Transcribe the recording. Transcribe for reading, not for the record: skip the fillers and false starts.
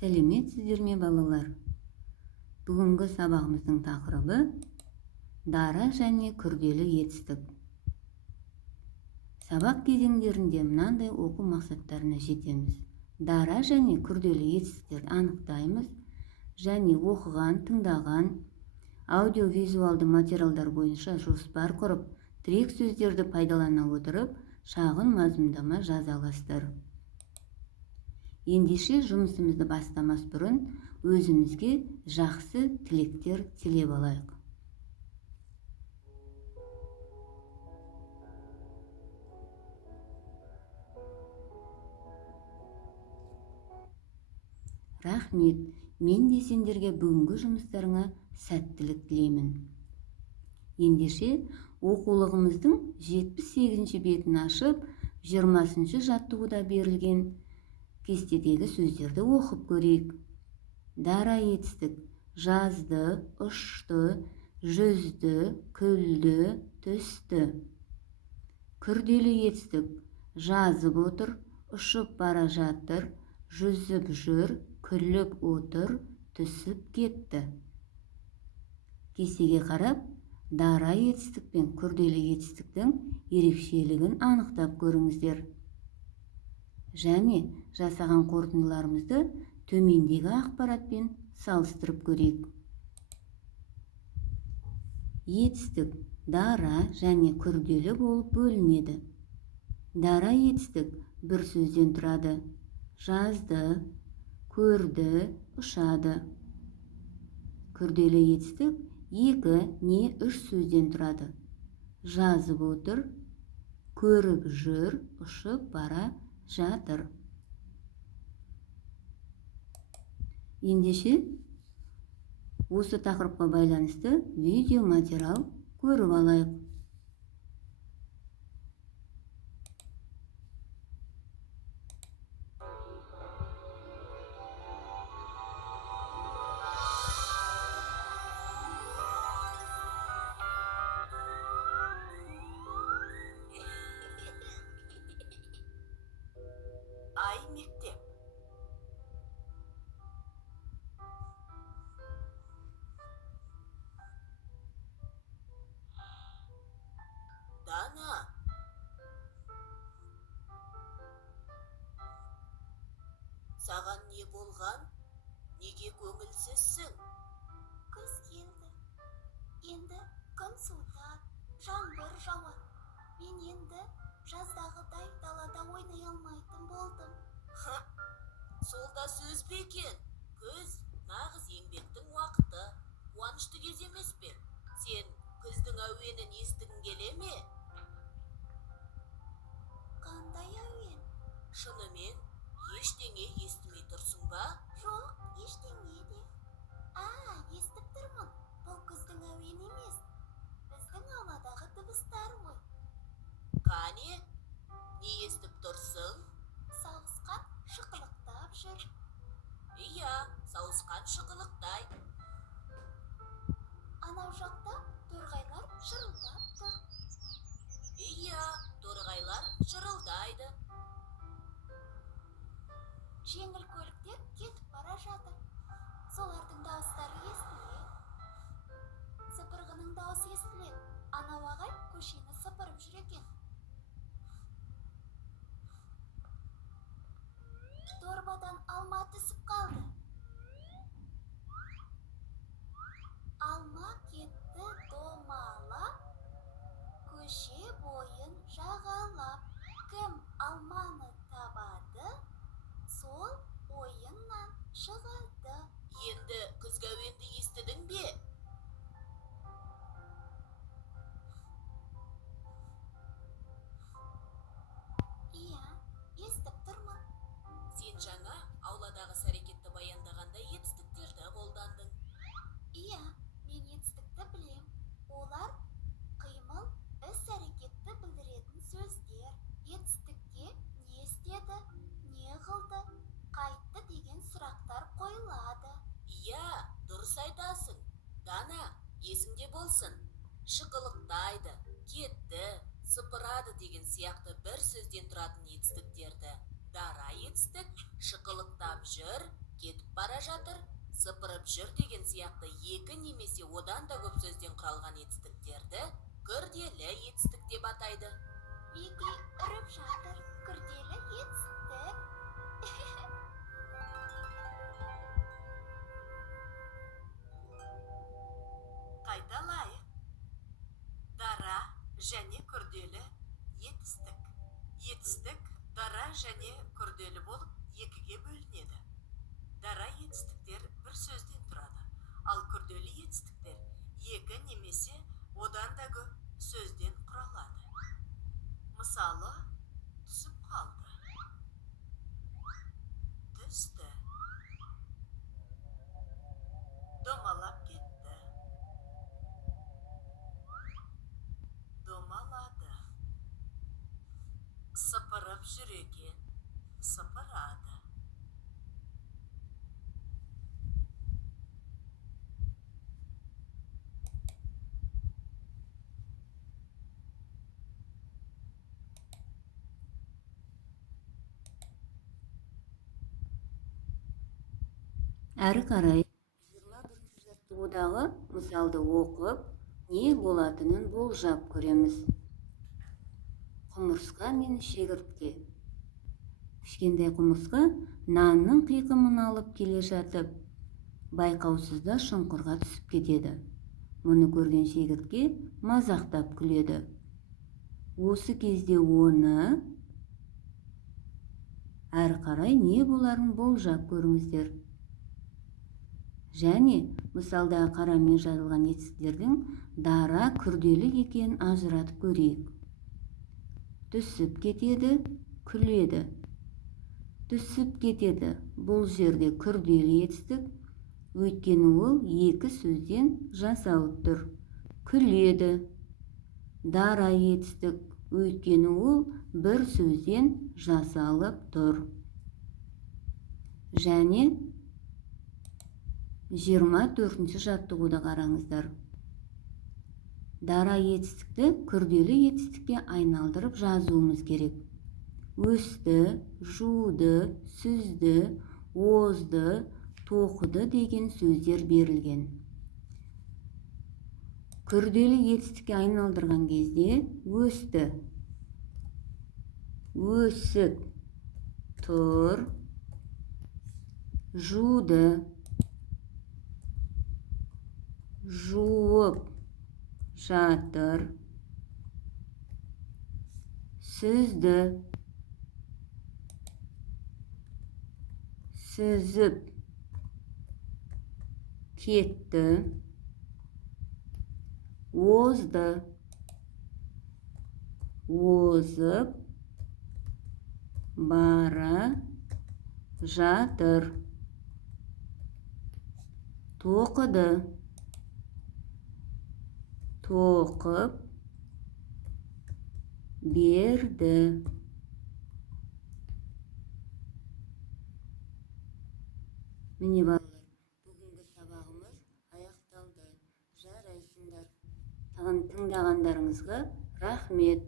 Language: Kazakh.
Сәлеметсіздер ме балалар? Бүгінгі сабағымыздың тақырыбы дара және күрделі етістік. Сабақ кезеңдерінде мынандай оқу мақсаттарына жетеміз. Дара және күрделі етістіктерді анықтаймыз және оқыған, тыңдаған аудиовизуалды материалдар бойынша жоспар құрып, тірек сөздерді пайдалана отырып, шағын мазмұндама жаза аласыздар. Ендеше жұмысымызды бастамас бұрын өзімізге жақсы тілектер тілеп алайық. Рахмет, мен де сендерге бүгінгі жұмыстарыңа сәттілік тілеймін. Ендеше оқулығымыздың 78-ші бетін ашып, 20-ші жаттығуда берілген кестедегі сөздерді оқып көрейік. Дара етістік: жазды, ұшты, жүзді, күлді, түсті. Күрделі етістік: жазып отыр, ұшып бара жатыр, жүзіп жүр, күліп отыр, түсіп кетті. Кестеге қарап, дара етістік пен күрделі етістіктің ерекшелігін анықтап көріңіздер. Және жасаған қорытындыларымызды төмендегі ақпаратпен салыстырып көрейік. Етістік дара және күрделі болып бөлінеді. Дара етістік бір сөзден тұрады: жазды, көрді, ұшады. Күрделі етістік 2 не 3 сөзден тұрады: жазып отыр, көріп жүр, ұшып бара жатыр. Ендеше осы тақырыпқа байланысты видео материал көріп алайық. Ай мектеп. Дана. Саған не болған? Неге көңілсізсің? Күз келді. Енді күн суытады, жаңбыр жауады. Мен енді жаздағыдай далада ойнай алмайтын болдым. Сол да сөз бе екен? Күз нағыз еңбектің уақыты. Қуанышты кез емес пе? Сен күздің әуенін естігің келе ме? Қандай әуен? Шынымен ештеңе естімей тұрсың ба? Жоқ, ештеңе де. Естіп тұрмын. Бұл күздің әуені емес. Біздің ауладағы дыбыстар ғой. Қане, не естіп тұрсың? Сауысқан шықылықтап жүр. Иә, сауысқан шықылықтай. Анау жақта торғайлар шырылдап тұр. Иә, торғайлар шырылдайды. Жеңіл көліктер кетіп бара жатыр. Солардың дауыстары естіледі. Сыпырғының дауысы естіледі. Анау ағай көшені сыпырып жүр екен. Дорбадан алма түсіп қалды. Алма кетті домалап, көше бойын жағалап. Кім алманы табады, сол ойыннан шығады. Енді күзгі әуенді естідің бе? Иә, естіп тұрмын. Сен жаңа ауладағы іс-әрекетті баяндағанда етістіктерді қолдандың. Иә, мен етістікті білем. Олар қимыл, іс-әрекетті білдіретін сөздер. Етістікке не істеді, не қылды, қайтты деген сұрақтар қойылады. Иә, дұрыс айтасың. Дана, есіңде болсын. Шықылықтайды, кетті, сыпырады деген сияқты бір сөзден тұратын етістіктерді дара етістік, шықылықтап жүр, кетіп бара жатыр, сыпырып жүр деген сияқты екі немесе одан да көп сөзден құралған етістіктерді күрделі етістік деп атайды. Егей үріп жатыр, күрделі етістік. Қайталайық. Дара және күрделі етістік. Етістік дара және күрделі болып екіге бөлінеді. Дара етістіктер бір сөзден тұрады, ал күрделі етістіктер екі немесе одан да көп сөзден құралады. Мысалы, түсіп қалды, түсті, домалап кетті, домалады, сыпырып жүр екен, сыпырады. Әрі қарай 21 жаттығудағы мысалды оқып, не болатынын болжап көреміз. Құмырсқа мен шегіртке. Кішкентай құмырсқа нанның қиқымын алып келе жатып, байқаусызда шұңқырға түсіп кетеді. Мұны көрген шегіртке мазақтап күледі. Осы кезде оны әрі қарай не боларын болжап көріңіздер. Және мысалдағы қарамен жазылған етістіктердің дара күрделі екенін ажыратып көрейік. Түсіп кетеді, күледі. Түсіп кетеді. Бұл жерде күрделі етістік, өйткені ол екі сөзден жасалып тұр. Күледі. Дара етістік, өйткені ол бір сөзден жасалып тұр. Және 24-ші жаттығуды қараңыздар. Дара етістікті күрделі етістікке айналдырып жазуымыз керек. Өсті, жуды, сүзді, озды, тоқыды деген сөздер берілген. Күрделі етістікке айналдырған кезде өсті, өсіп тұр, жуды, жуып жатыр, сүзді, сүзіп кетті, озды, озып бара жатыр, тоқыды, тоқып берді. Міне балалар, бүгінгі сабағымыз аяқталды. Жарайсыңдар. Тыңдағандарыңызға рахмет.